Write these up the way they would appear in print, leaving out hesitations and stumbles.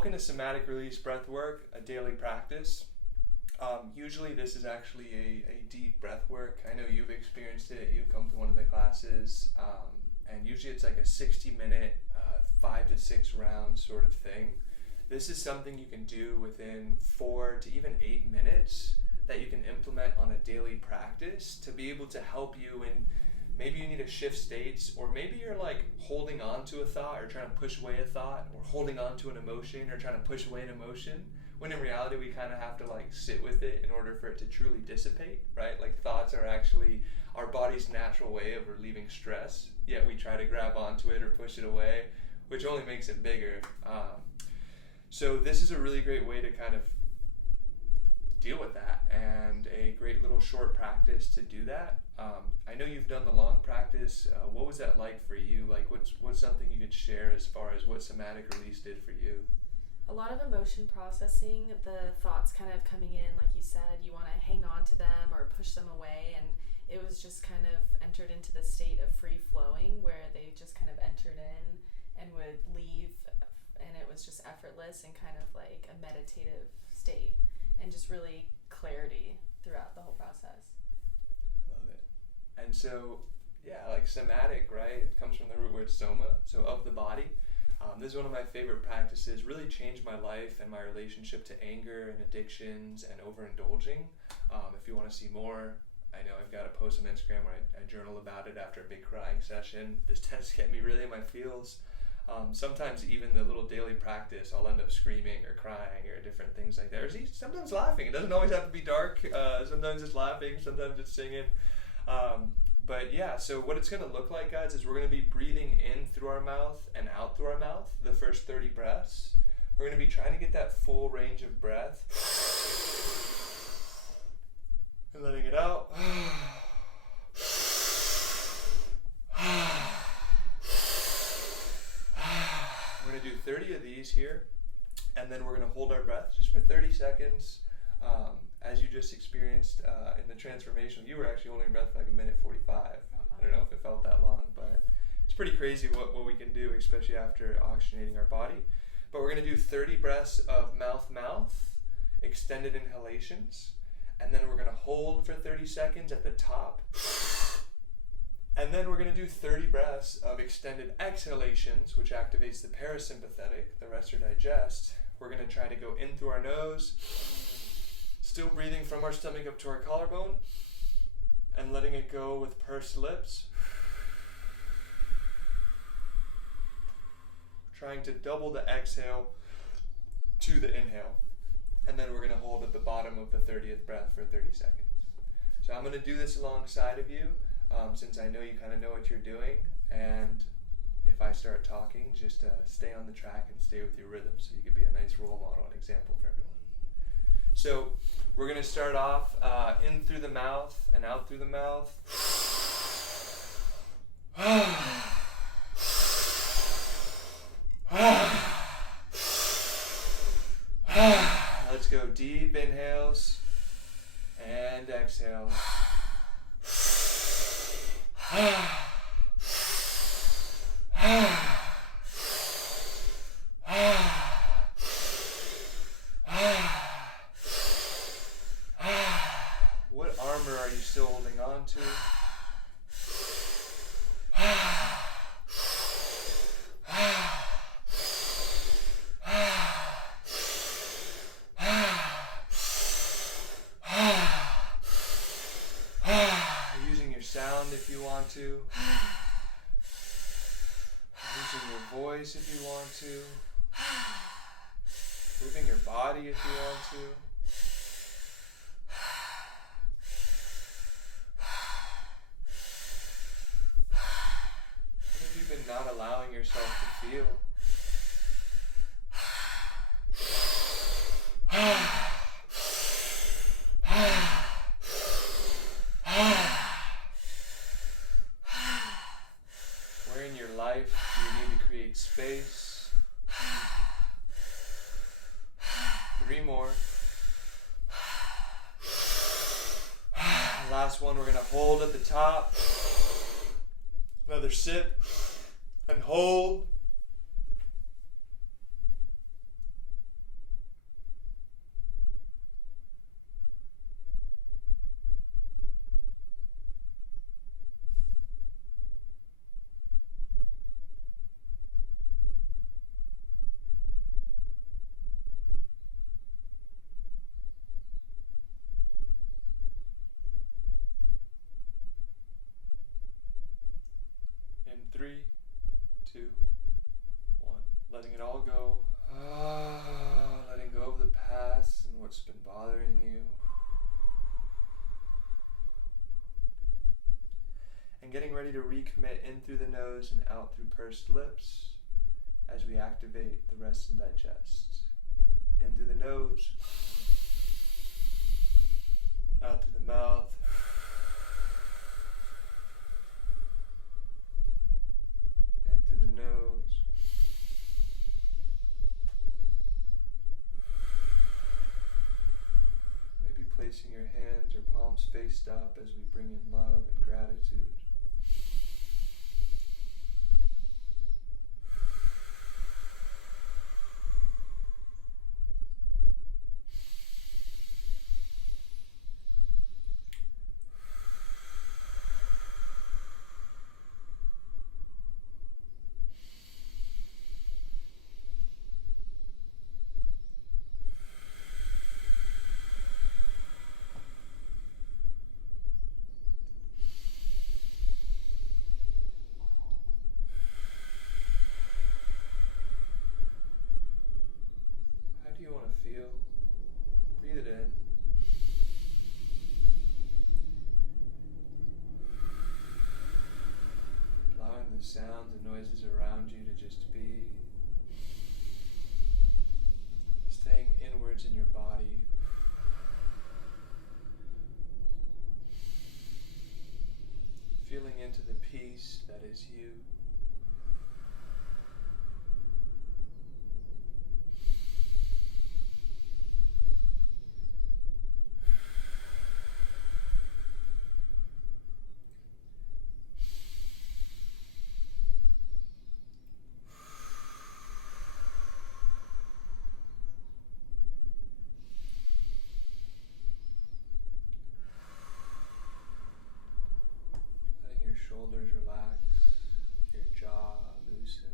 welcome to Somatic Relase Breathwork, a daily practice. Usually this is actually a deep breath work. I know you've experienced it, you've come to one of the classes, and usually it's like a 60-minute, 5 to 6 round sort of thing. This is something you can do within 4 to even 8 minutes that you can implement on a daily practice to be able to help you in maybe you need to shift states, or maybe you're like holding on to a thought or trying to push away a thought, or holding on to an emotion or trying to push away an emotion, when in reality we kind of have to like sit with it in order for it to truly dissipate, right? Like thoughts are actually our body's natural way of relieving stress, yet we try to grab onto it or push it away, which only makes it bigger. So this is a really great way to kind of deal with that, and a great little short practice to do that. I know you've done the long practice. What was that like for you? Like what's something you could share as far as what Somatic Release did for you? A lot of emotion processing, the thoughts kind of coming in, like you said, you want to hang on to them or push them away, and it was just kind of entered into the state of free flowing where they just kind of entered in and would leave, and it was just effortless and kind of like a meditative state and just really clarity throughout the whole process. Love it. And so, yeah, like somatic, right? It comes from the root word soma, so of the body. This is one of my favorite practices. Really changed my life and my relationship to anger and addictions and overindulging. If you want to see more, I know I've got a post on Instagram where I journal about it after a big crying session. This tends to get me really in my feels. Sometimes even the little daily practice, I'll end up screaming or crying or different things like that. Or sometimes laughing. It doesn't always have to be dark. Sometimes it's laughing, sometimes it's singing. But yeah, so what it's going to look like, guys, is we're going to be breathing in through our mouth and out through our mouth the first 30 breaths. We're going to be trying to get that full range of breath. And letting it out. We're going to do 30 of these here, and then we're going to hold our breath just for 30 seconds. As you just experienced in the transformation, you were actually holding breath for like 1:45. I don't know if it felt that long, but it's pretty crazy what we can do, especially after oxygenating our body. But we're going to do 30 breaths of mouth-mouth, extended inhalations, and then we're going to hold for 30 seconds at the top. And then we're going to do 30 breaths of extended exhalations, which activates the parasympathetic, the rest or digest. We're going to try to go in through our nose, still breathing from our stomach up to our collarbone, and letting it go with pursed lips. Trying to double the exhale to the inhale. And then we're going to hold at the bottom of the 30th breath for 30 seconds. So I'm going to do this alongside of you, since I know you kind of know what you're doing. And if I start talking, just stay on the track and stay with your rhythm so you could be a nice role model and example for everyone. So we're going to start off in through the mouth and out through the mouth. Let's go deep inhales and exhales. What armor are you still holding on to? Using your sound if you want to. Using your voice if you want to. Moving your body if you want to. What have you been not allowing yourself to feel? Where in your life do you need to create space? 3 more. Last one, we're going to hold at the top. Another sip and hold. In 3, 2, 1. Letting it all go. Letting go of the past and what's been bothering you. And getting ready to recommit in through the nose and out through pursed lips as we activate the rest and digest. In through the nose, out through the mouth. In through the nose. Maybe placing your hands or palms faced up as we bring in love and gratitude. How do you want to feel? Breathe it in. Allowing the sounds and noises around you to just be. Staying inwards in your body. Feeling into the peace that is you. Letting your shoulders relax, your jaw loosen.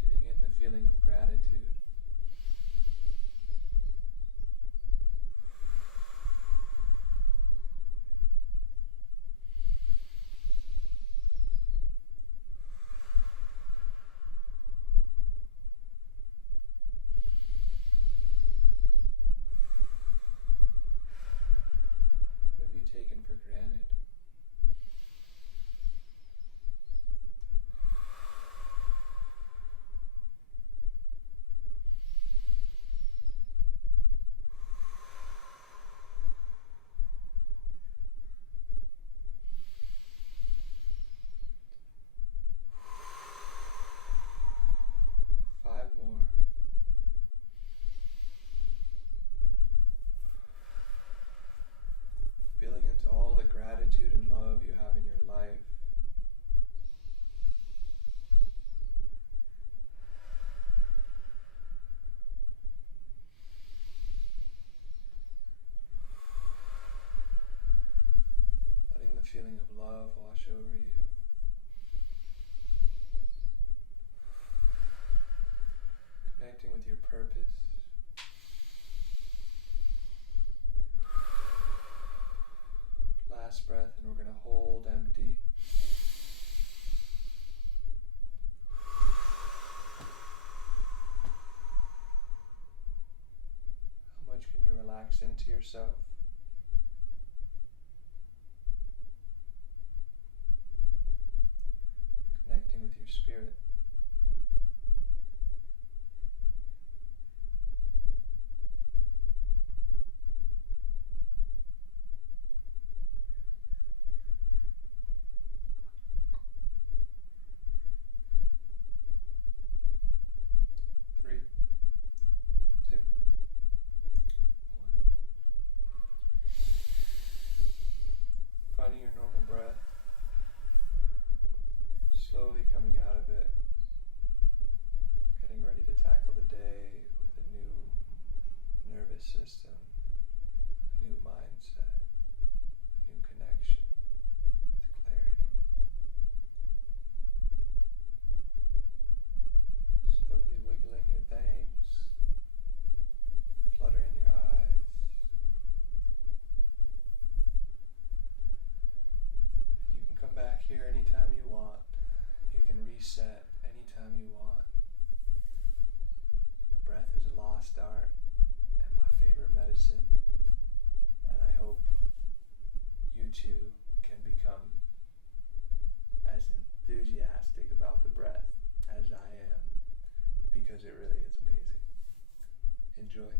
Breathing in the feeling of gratitude. What have you taken for granted? Five more. Feeling into all the gratitude and love you have in your life. Letting the feeling of love wash over you. Connecting with your purpose. Last breath, and we're going to hold empty. How much can you relax into yourself? Connecting with your spirit. here anytime you want. You can reset anytime you want. The breath is a lost art and my favorite medicine. And I hope you too can become as enthusiastic about the breath as I am, because it really is amazing. Enjoy.